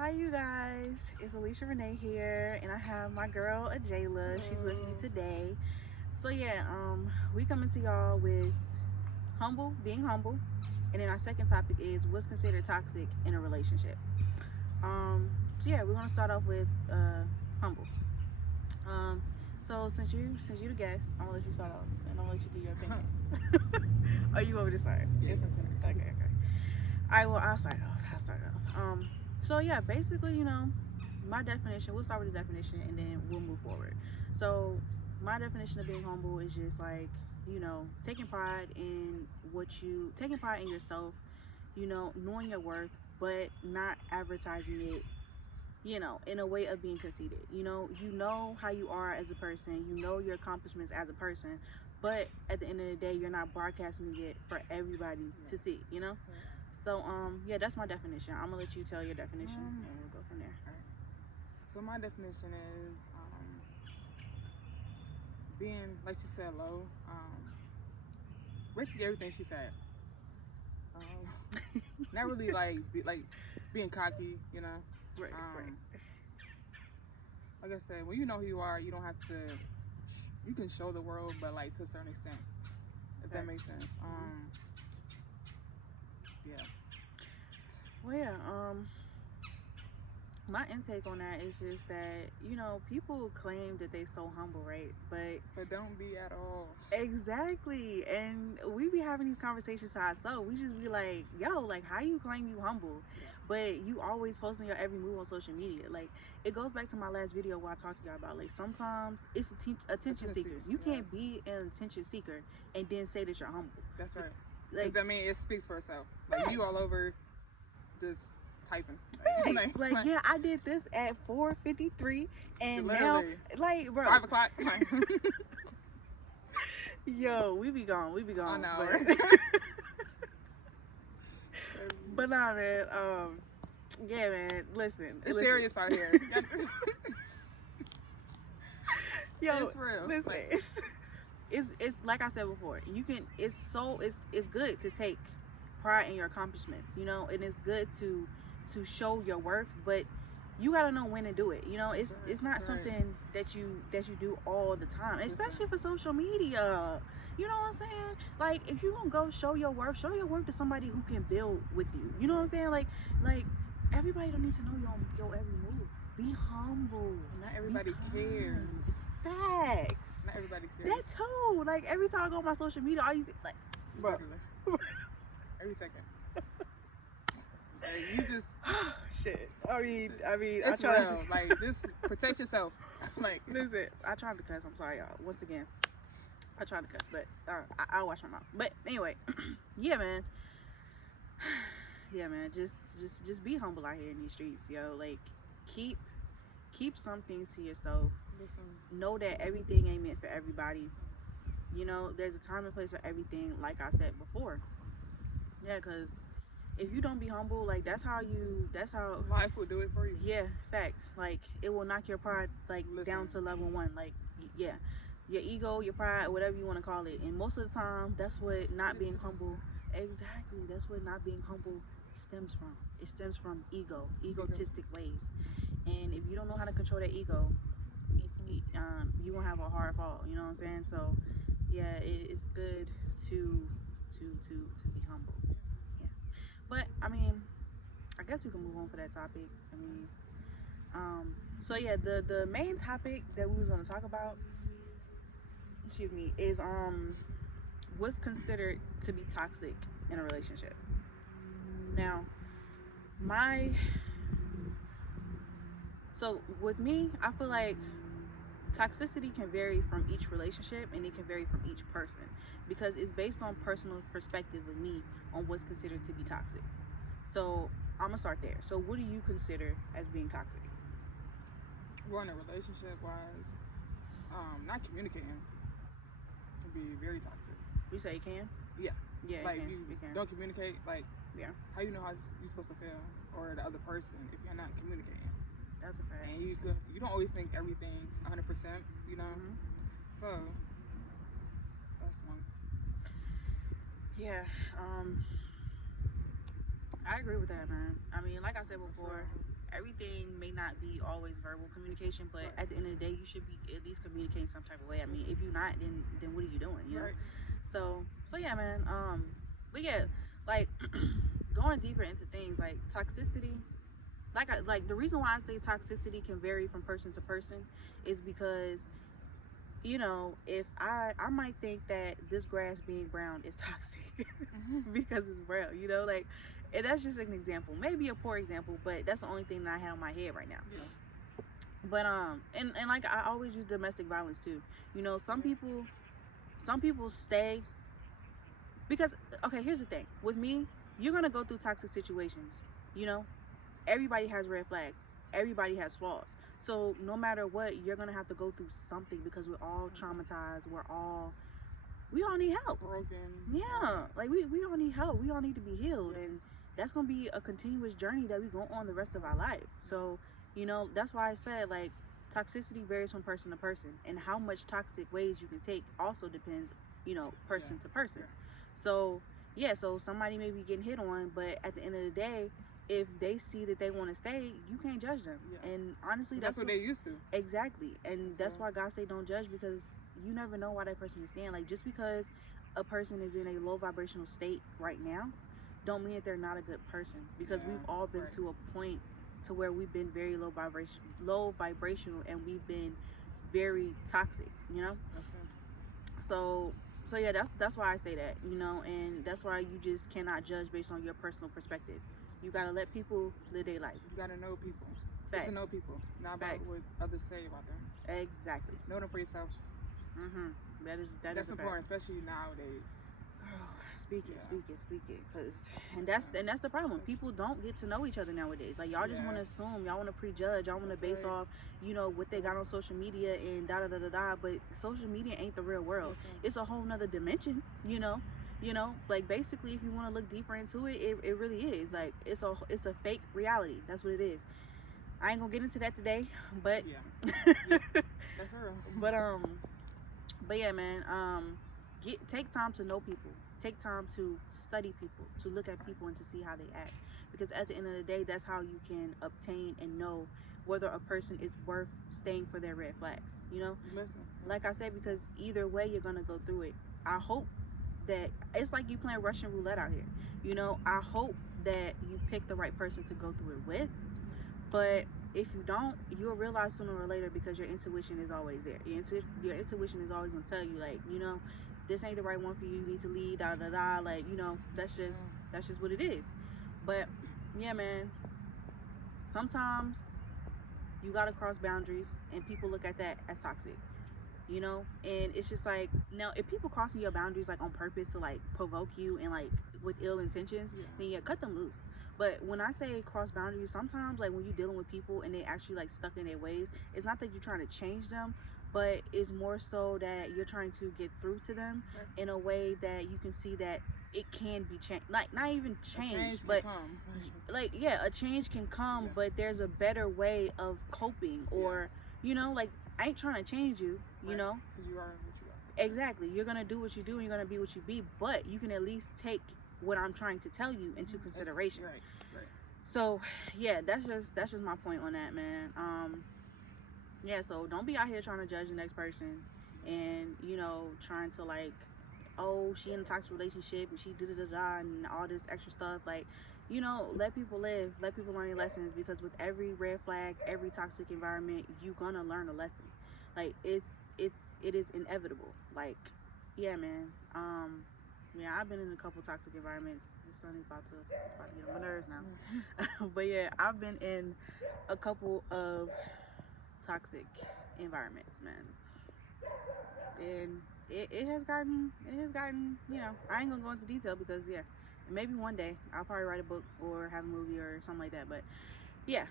Hi, you guys. It's Alicia Renee here, and I have my girl Ajayla. She's with me today. So yeah, we coming to y'all with being humble, and then our second topic is what's considered toxic in a relationship. So yeah, we're gonna start off with humble. Um, so since you the guest, I'm gonna let you start off, and I'm gonna let you give your opinion. Are you over to start? Yeah, Yes, okay, okay. All right, well, I'll start off. So yeah, basically, my definition. We'll start with the definition, and then we'll move forward. So, my definition of being humble is just like taking pride in yourself. Knowing your worth, but not advertising it. In a way of being conceited. You know how you are as a person. You know your accomplishments as a person, but at the end of the day, you're not broadcasting it for everybody to see. So yeah, that's my definition. I'm gonna let you tell your definition, and we'll go from there. All right. So my definition is being, like she said, low. Basically everything she said. Not really like being cocky, you know. Right, right. Like I said, when you know who you are, you don't have to. You can show the world, but like to a certain extent, if that makes sense. Yeah. Well, yeah. My intake on that is just that people claim that they so humble, right? But don't be at all. Exactly, and we be having these conversations to ourselves. We just be like, "Yo, like, how you claim you humble, Yeah. but you always posting your every move on social media?" Like, it goes back to my last video where I talked to y'all about like sometimes it's attention seekers. You can't be an attention seeker and then say that you're humble. That's right. Like, Because I mean, it speaks for itself. Like you all over, just typing. Like, yeah, I did this at 4:53, and literally, now, like, bro, 5 o'clock. Yo, we be gone. On But nah, man. Yeah, man. Listen, it's serious out here. Yo, it's real. Listen, it's like I said before. It's good to take pride in your accomplishments, and it's good to show your worth, but you gotta know when to do it. It's not something that you do all the time, especially for social media. You know what I'm saying? Like, if you gonna go show your worth to somebody who can build with you. You know what I'm saying? Like everybody don't need to know your every move. Be humble. Not everybody cares. Facts. Not everybody cares. That too. Like, every time I go on my social media, all you think, like, bro. Every second. Like, you just shit. I mean, it's real. Like, just protect yourself. Like, listen, I tried to cuss. I'm sorry, y'all. Once again, I tried to cuss, but I'll watch my mouth. But anyway, yeah, man. Yeah, man. Just be humble out here in these streets, yo. Like, keep some things to yourself. Listen. Know that everything ain't meant for everybody. There's a time and place for everything, like I said before. Yeah, because if you don't be humble, like, that's how life will do it for you. Yeah, facts. Like, it will knock your pride, like, down to level 1. Like, yeah, your ego, your pride, whatever you want to call it. And most of the time, that's what not being humble. Exactly, that's what not being humble stems from. It stems from egotistic ways. And if you don't know how to control that ego, you gonna have a hard fall. You know what I'm saying? So yeah, it's good to be humble. Yeah, but I mean, I guess we can move on for that topic. I mean, so yeah, the main topic that we was gonna talk about, is what's considered to be toxic in a relationship. Now, so with me, I feel like toxicity can vary from each relationship, and it can vary from each person, because it's based on personal perspective with me on what's considered to be toxic. So I'm gonna start there. So what do you consider as being toxic? Well, in a relationship wise, not communicating can be very toxic. You say it can? Yeah. Yeah, like, it can. Don't communicate, like, yeah, how you know how you're supposed to feel, or the other person, if you're not communicating. That's a fact. And you don't always think everything 100%, you know. So that's one. Yeah, I agree with that, man. I mean, like I said before, everything may not be always verbal communication, but at the end of the day, you should be at least communicating some type of way. I mean, if you're not, then what are you doing? You know. Right. So yeah, man. But yeah, like going deeper into things like toxicity. Like the reason why I say toxicity can vary from person to person is because, you know, if I might think that this grass being brown is toxic because it's brown, you know, like, and that's just an example, maybe a poor example, but that's the only thing that I have in my head right now. Yeah. But and like I always use domestic violence too. You know, some people stay because, okay, here's the thing with me, you're gonna go through toxic situations, you know. Everybody has red flags, everybody has flaws, so no matter what, you're gonna have to go through something because we're all traumatized, we all need help. Broken. Yeah, like we all need help, we all need to be healed. Yes. And that's gonna be a continuous journey that we go on the rest of our life. So, you know, that's why I said, like, toxicity varies from person to person, and how much toxic ways you can take also depends, you know, person to person. So yeah, so somebody may be getting hit on, but at the end of the day, if they see that they want to stay, you can't judge them. Yeah. And honestly, that's what they're used to. Exactly. And that's why God say don't judge, because you never know why that person is staying. Like, just because a person is in a low vibrational state right now don't mean that they're not a good person, because we've all been to a point to where we've been very low vibrational, and we've been very toxic, you know. That's it. So yeah, that's why I say that, you know. And that's why you just cannot judge based on your personal perspective. You gotta let people live their life. You gotta know people. Facts. Get to know people, not Facts. about what others say about them. Exactly. Know them for yourself. That's important, especially nowadays. Speak it, and that's the problem. People don't get to know each other nowadays. Like, y'all just want to assume, y'all want to prejudge, y'all want to base off, you know, what they got on social media and da da da da da. But social media ain't the real world. It's a whole nother dimension, you know. Like, basically, if you want to look deeper into it, it really is. Like, it's a fake reality. That's what it is. I ain't gonna get into that today, but that's real. But yeah, man. Take time to know people. Take time to study people, to look at people and to see how they act. Because at the end of the day, that's how you can obtain and know whether a person is worth staying for their red flags. You know? Listen. Like I said, because either way, you're gonna go through it. I hope that it's like you playing Russian roulette out here. You know, I hope that you pick the right person to go through it with. But if you don't, you'll realize sooner or later, because your intuition is always there. Your intuition is always gonna tell you, like, you know, this ain't the right one for you. You need to leave. Da da da. Like, you know, that's just what it is. But yeah, man. Sometimes you gotta cross boundaries, and people look at that as toxic. You know, and it's just like, now, if people crossing your boundaries like on purpose to like provoke you and like with ill intentions, then yeah, cut them loose. But when I say cross boundaries, sometimes, like, when you're dealing with people and they actually like stuck in their ways, it's not that you're trying to change them, but it's more so that you're trying to get through to them in a way that you can see that it can be changed. Like, not even changed, but like, yeah, a change can come, but there's a better way of coping, or you know, like, I ain't trying to change you, you know, because you are what you are. Exactly. You're gonna do what you do, and you're gonna be what you be, but you can at least take what I'm trying to tell you into consideration. Right. So yeah, that's just my point on that, man. Yeah, so don't be out here trying to judge the next person, and, you know, trying to like, oh, she in a toxic relationship and she da and all this extra stuff. Like, you know, let people live, let people learn their lessons, because with every red flag, every toxic environment, you gonna learn a lesson. Like, it is inevitable. Like, yeah, man. Yeah, I've been in a couple toxic environments. The sun is about to get on my nerves now. But yeah, I've been in a couple of toxic environments, man. And it has gotten, you know, I ain't gonna go into detail because, yeah, maybe one day I'll probably write a book or have a movie or something like that. But yeah,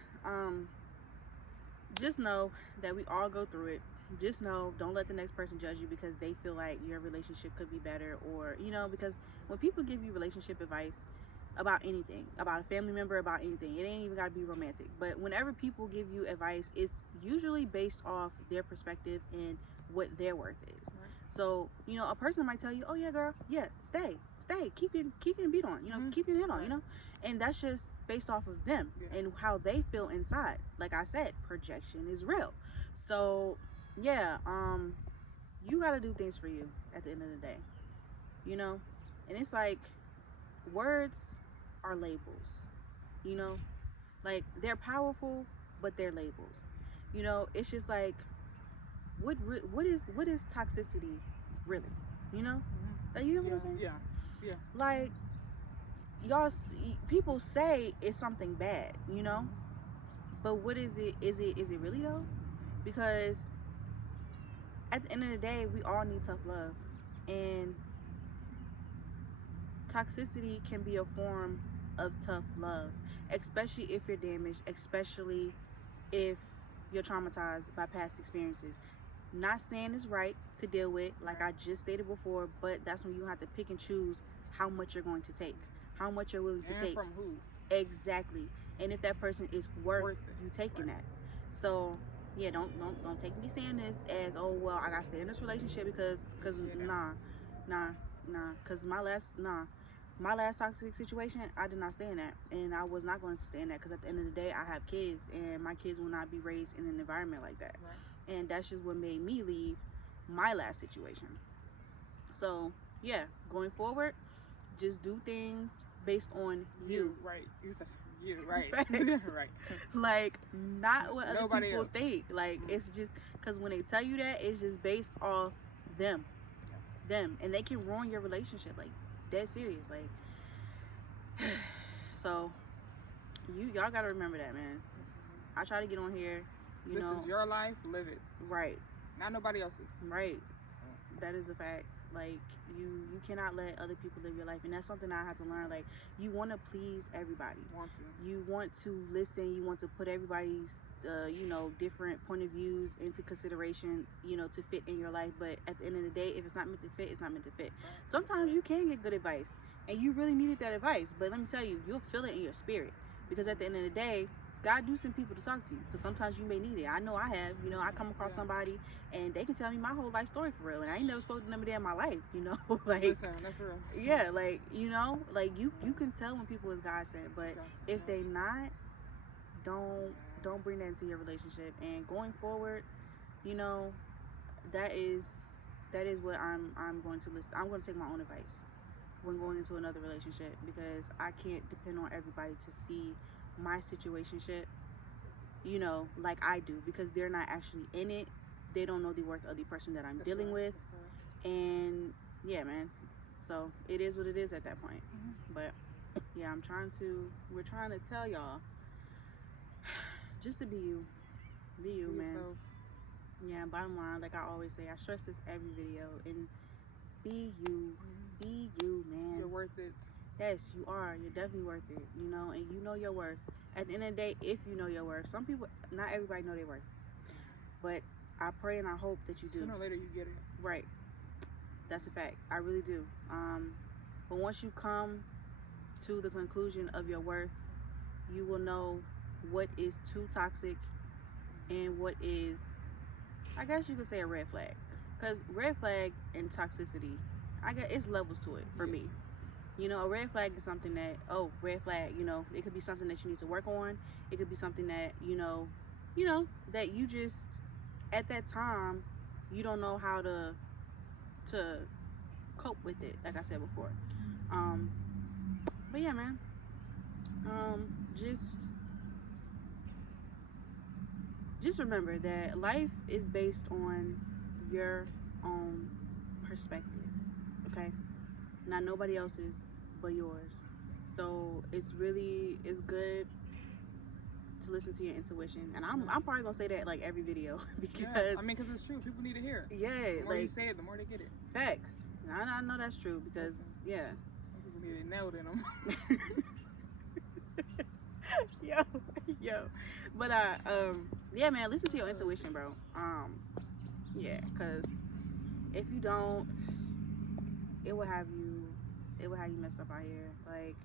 just know that we all go through it. Just know, don't let the next person judge you because they feel like your relationship could be better, or, you know, because when people give you relationship advice about anything, about a family member, about anything, it ain't even gotta be romantic, but whenever people give you advice, it's usually based off their perspective and what their worth is. So, you know, a person might tell you, oh yeah, girl, yeah, stay stay, keep getting beat on, you know, keep getting hit on, you know, and that's just based off of them and how they feel inside. Like I said, projection is real. So yeah, you got to do things for you at the end of the day, you know, and it's like words are labels, you know, like they're powerful, but they're labels, you know. It's just like what is toxicity really, you know? Like, you know what I'm saying? Yeah. Like, people say it's something bad, you know, but what is it? Is it really though? Because at the end of the day, we all need tough love, and toxicity can be a form of tough love, especially if you're damaged, especially if you're traumatized by past experiences. Not saying it's right to deal with, like I just stated before, but that's when you have to pick and choose how much you're going to take, how much you're willing to take. From who? Exactly. And if that person is worth you taking that. So yeah, don't take me saying this as, oh well, I gotta stay in this relationship because because my last toxic situation, I did not stay in that, and I was not going to stay in that, because at the end of the day, I have kids, and my kids will not be raised in an environment like that. And that's just what made me leave my last situation. So yeah, going forward, just do things based on you. Right. You said you, right. Right. Like, not what other Nobody people else think. Like, it's just because when they tell you that, it's just based off them. Them. And they can ruin your relationship. Like, dead serious. Like, so y'all gotta remember that, man. I try to get on here, you know. This is your life, live it. Right. Not nobody else's. Right. That is a fact. Like, you cannot let other people live your life, and that's something I have to learn. Like, you want to please everybody. You want to listen. You want to put everybody's you know, different point of views into consideration, you know, to fit in your life. But at the end of the day, if it's not meant to fit, it's not meant to fit. Sometimes you can get good advice, and you really needed that advice, but let me tell you, you'll feel it in your spirit, because at the end of the day, God do send people to talk to you, because sometimes you may need it. I know I have. You know, I come across somebody and they can tell me my whole life story for real, and I ain't never spoken to them a day in my life, you know. Like, listen, that's real. Yeah, like, you know, like you can tell when people is God sent, but if they not, don't bring that into your relationship. And going forward, you know, that is what I'm going to listen. I'm going to take my own advice when going into another relationship, because I can't depend on everybody to see my situationship, you know, like I do, because they're not actually in it. They don't know the worth of the person that I'm dealing with. And yeah, man, so it is what it is at that point. But yeah, we're trying to tell y'all just to be you, man. Yourself. Yeah, bottom line, like I always say, I stress this every video, and be you. Be you, man. You're worth it. Yes, you are. You're definitely worth it, you know, and you know your worth. At the end of the day, if you know your worth, some people, not everybody know their worth, but I pray and I hope that you do. Sooner or later, you get it. Right. That's a fact. I really do. But once you come to the conclusion of your worth, you will know what is too toxic and what is, I guess you could say, a red flag. Because red flag and toxicity, I guess it's levels to it for me. You know, a red flag is something that, oh, red flag, you know, it could be something that you need to work on. It could be something that, you know, that you just, at that time, you don't know how to cope with it, like I said before. But yeah, man, just remember that life is based on your own perspective, okay? Not nobody else's but yours. So it's good to listen to your intuition, and I'm probably gonna say that like every video, because I mean, because it's true. People need to hear it. Yeah, the more you say it, the more they get it. Facts. I know that's true, because yeah, some people need it nailed in them. yo, but yeah, man, listen to your intuition, bro. Yeah, because if you don't, it will have you messed up out here. Like,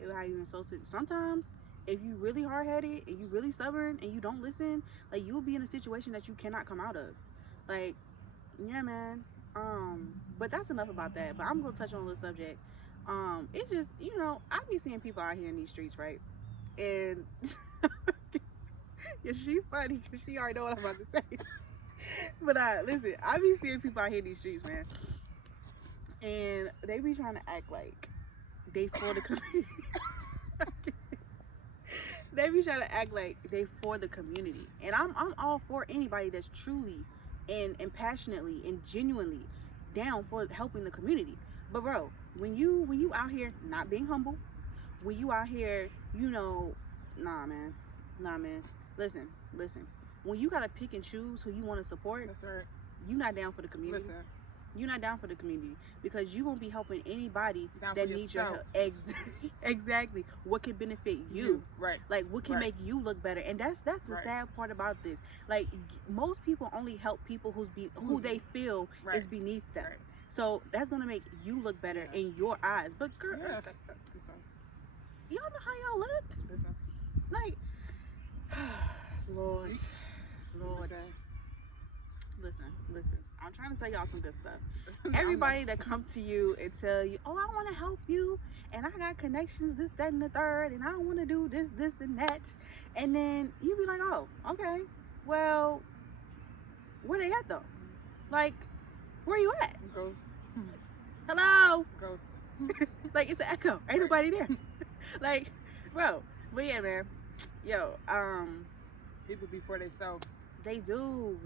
it will have you insulted. Sometimes, if you really hard-headed and you really stubborn and you don't listen, like, you will be in a situation that you cannot come out of. Like, yeah, man. But that's enough about that. But I'm gonna touch on a little subject. It's just, I be seeing people out here in these streets, right? And yeah, she funny because she already know what I'm about to say. But listen, I be seeing people out here in these streets, man, and they be trying to act like they for the community. They be trying to act like they for the community, and I'm all for anybody that's truly and passionately and genuinely down for helping the community. But bro, when you out here not being humble, when you out here, nah, man, nah, man. Listen. When you gotta pick and choose who you want to support, That's right. you not down for the community. Listen. You're not down for the community because you won't be helping anybody Down that for needs your yourself. help. Exactly. What can benefit you? Right. Like what can Right. make you look better? And that's the Right. sad part about this. Like most people only help people who they feel Right. is beneath them. Right. So that's gonna make you look better Yeah. in your eyes. But girl, Yeah. y'all know how y'all look. Listen. Like Lord. Listen. I'm trying to tell y'all some good stuff. Everybody that comes to you and tell you, oh, I want to help you, and I got connections, this, that, and the third, and I want to do this, and that, and then you be like, oh, okay, well, where they at though? Like, where you at? Ghost. Hello? Ghost. Like, it's an echo. Ain't nobody there. Like, bro. But yeah, man. Yo, People before they self. They do.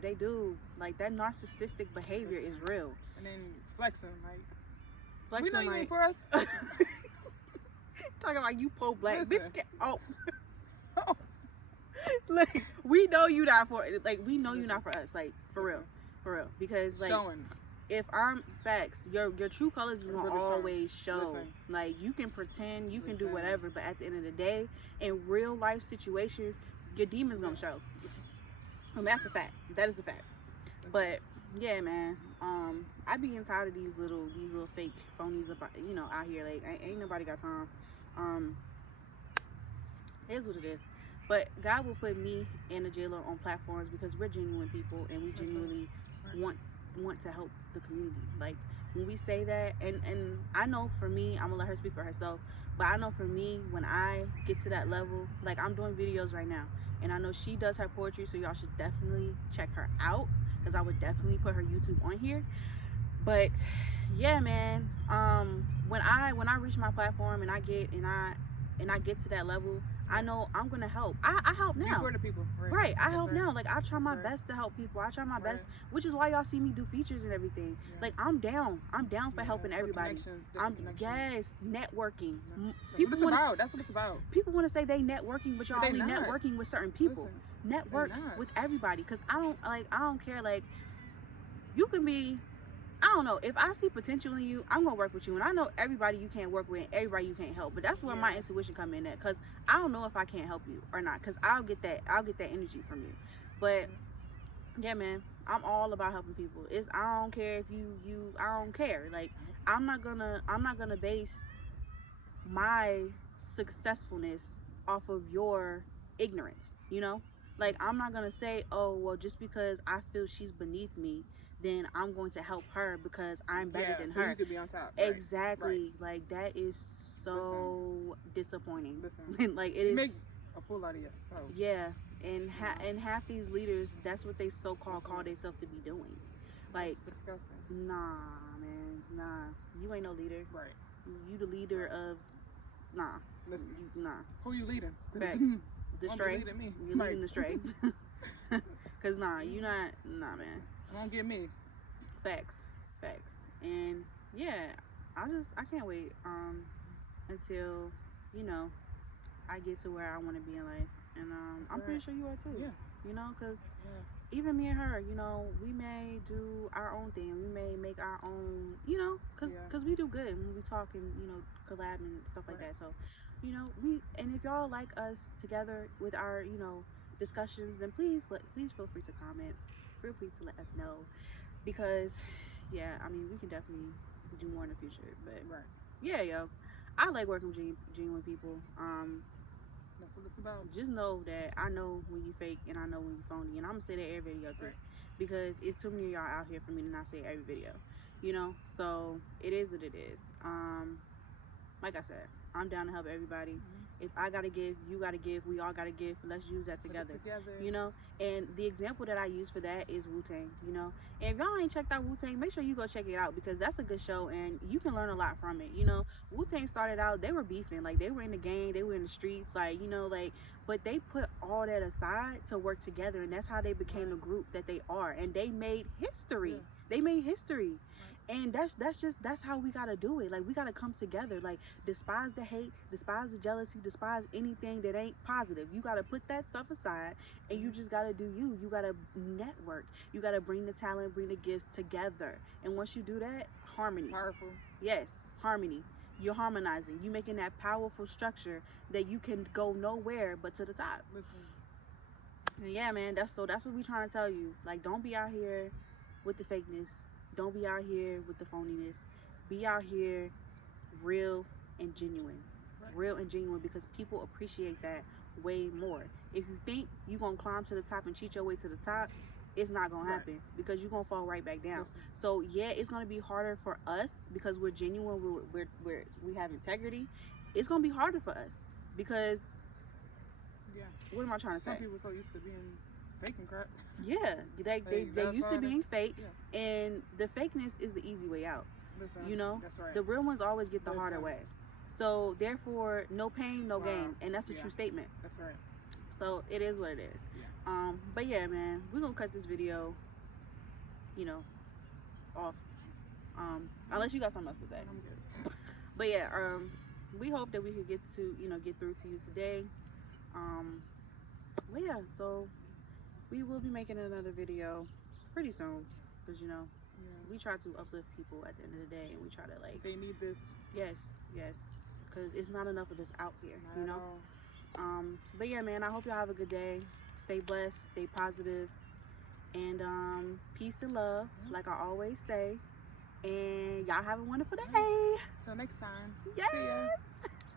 Like, that narcissistic behavior is real. And then flexing, like, Flexing, we know you like, ain't for us. talking about you pro-black. Listen. Bitch, like, we know you not for, like, we know you not for us. Like, for real. Because, like, showing. if I'm facts, your true colors is gonna Really always show. Listen. Like, you can pretend, you can do Listen. whatever, but at the end of the day, in real life situations, your demons gonna show. And that's a fact. That is a fact. But yeah, man, I be tired of these little fake phonies about, out here. Like, ain't nobody got time. It is what it is. But God will put me and the jailer on platforms because we're genuine people and we genuinely want to help the community. Like, when we say that, and I know for me, I'm gonna let her speak for herself, but I know for me, when I get to that level, like, I'm doing videos right now, and I know she does her poetry, so y'all should definitely check her out because I would definitely put her YouTube on here. But yeah, man, when I reach my platform and I get to that level, I know I'm gonna help. I help now. Before the people. Right. I help now. Like, I try my best to help people. I try my best, which is why y'all see me do features and everything. Yeah. Like, I'm down for helping everybody. Yes, networking. That's what it's about. People want to say they networking, but y'all only networking with certain people. Listen, network with everybody, because I don't care. Like, you can be, I don't know, if I see potential in you, I'm gonna work with you. And I know everybody you can't work with and everybody you can't help, but that's where my intuition come in at, because I don't know if I can't help you or not, because I'll get that energy from you. But yeah, man, I'm all about helping people. I don't care if you I don't care. Like, I'm not gonna base my successfulness off of your ignorance, like, I'm not gonna say, oh, well, just because I feel she's beneath me, then I'm going to help her because I'm better than her. You could be on top. Exactly. Right. Like, that is so disappointing. Like, it is. Make a fool out of yourself. Yeah, and half these leaders, that's what they so-called call themselves to be doing. Like, that's disgusting. Nah, man, nah. You ain't no leader. Right. You the leader of. Nah. Listen. Nah. Who you leading? Facts. The stray. You're leading the stray. Cause you not. Nah, man. Won't get me. Facts. And yeah, I can't wait until I get to where I want to be in life, and I'm pretty sure you are too. Yeah. Cause even me and her, we may do our own thing. We may make our own, cause we do good when we talk and collab and stuff like that. So, and if y'all like us together with our discussions, then please feel free to comment. Feel free to let us know, because I mean, we can definitely do more in the future. But yeah, yo, I like working with genuine people. That's what it's about. Just know that I know when you fake and I know when you phony, and I'm gonna say that every video too, because it's too many of y'all out here for me to not say every video, So it is what it is. like I said, I'm down to help everybody. Mm-hmm. If I gotta give, you gotta give, we all gotta give. Let's use that together. You know? And the example that I use for that is Wu-Tang, you know? And if y'all ain't checked out Wu-Tang, make sure you go check it out because that's a good show and you can learn a lot from it, you know? Wu-Tang started out, they were beefing. Like, they were in the game, they were in the streets, like, you know, like, but they put all that aside to work together and that's how they became the group that they are. And they made history. Yeah. They made history. Right. And that's how we gotta do it. Like, we gotta come together. Like, despise the hate, despise the jealousy, despise anything that ain't positive. You gotta put that stuff aside and you just gotta do you. You gotta network. You gotta bring the talent, bring the gifts together. And once you do that, harmony. Powerful. Yes, harmony. You're harmonizing. You making that powerful structure that you can go nowhere but to the top. Listen. And yeah, man, that's what we trying to tell you. Like, don't be out here with the fakeness. Don't be out here with the phoniness. Be out here real and genuine. Right. Real and genuine because people appreciate that way more. If you think you're going to climb to the top and cheat your way to the top, it's not going to happen because you're going to fall right back down. Listen. So, yeah, it's going to be harder for us because we're genuine, we have integrity. It's going to be harder for us because, what am I trying to say? Some people so used to being fake and crap. Yeah, they used to being fake, and the fakeness is the easy way out. Listen, you know, that's right. The real ones always get the harder way. So therefore, no pain, no gain, and that's a true statement. That's right. So it is what it is. Yeah. But yeah, man, we're gonna cut this video, you know, off. Unless you got something else to say. I'm good. But yeah, we hope that we could get through to you today. But yeah, so we will be making another video pretty soon because you know we try to uplift people at the end of the day and we try to like they need this. Yes, because it's not enough of this out here, Not you know. But yeah, man, I hope y'all have a good day. Stay blessed, stay positive, and peace and love, like I always say. And y'all have a wonderful day. Till next time. Yes. See ya.